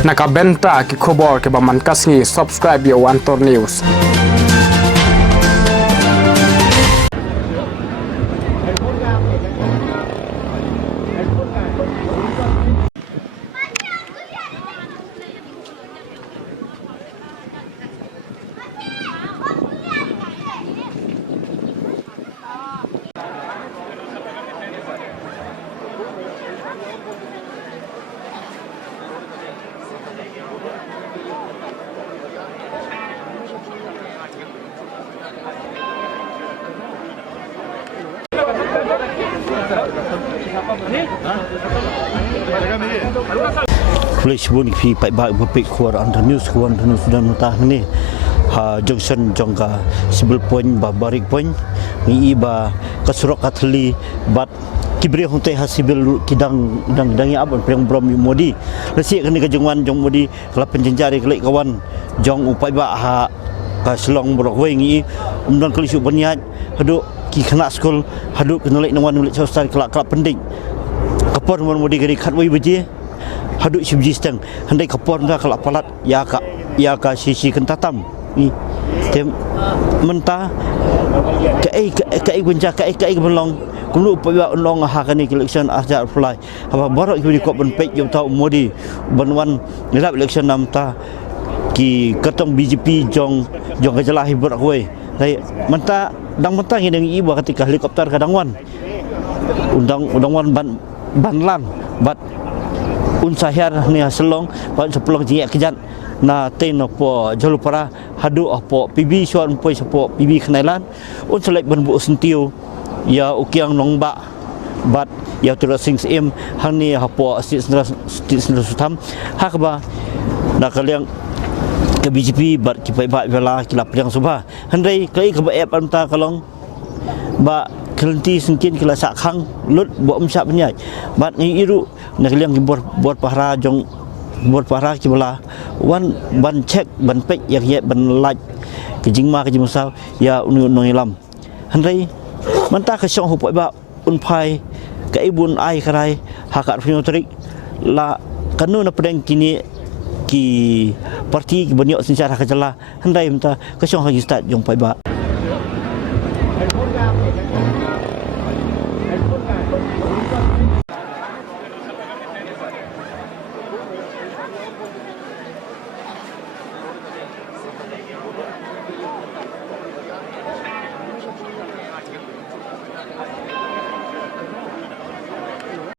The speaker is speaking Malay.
Nakabenta ki khobor ke baman kasngi subscribe yo Antor News. Kulis pun pi pai bak berpik kuar Antor News sudah mutah ni junction jongka sibil point ba barik point ni ba kasurok kathli bat kibri honte hasibil kidang dangi abon preng brom modi resi kani kajungwan jong modi kala penjenjari kelek kawan jong upai ba ha ka selong brokwe ngi umdan kali su baniat hadu ki khana skul hadu kenolek nawan nulik sostar kelak penting kapor modi gari khatwai beji hadu sibji steng handai kapor nda kelak palat ya ka sisi kentatam ni tem menta kai gunja kai belong kulu pa long ha kani election ajar fly apa borok ki ko ben pek jom tau modi banwan nilap election namta ki ketong BJP jong kejelah hibur akwe dai menta ngideng iba ketika helikopter kadangwan undang banlan bat unsahar ni selong ban sepelong jingat kejat na ten po jalupara hadu po PB suan poi sepo PB kenalan un selek benbu sentiu ya ukiang nongba bat ya terusing im hani hapo stit sutam hakba na kaliang ke BJP bat kipai ba bela kilap yang subha handai kai ke ba app anta kalong ba kelenti sengkin kila sakhang lut bo umsap nyai bat ni iru nak liang bor pahra jong bor pahra ki bala wan ban check ban pek yak ye ban laj ke jingma ke jimusau ya unu ilam handai manta ke song hupoi ba un pai ke ibun ai karai hakat finotrik la kanu na pedang kini ki parti ki banyok secara kejala handai menta ke song ha start jong pai ba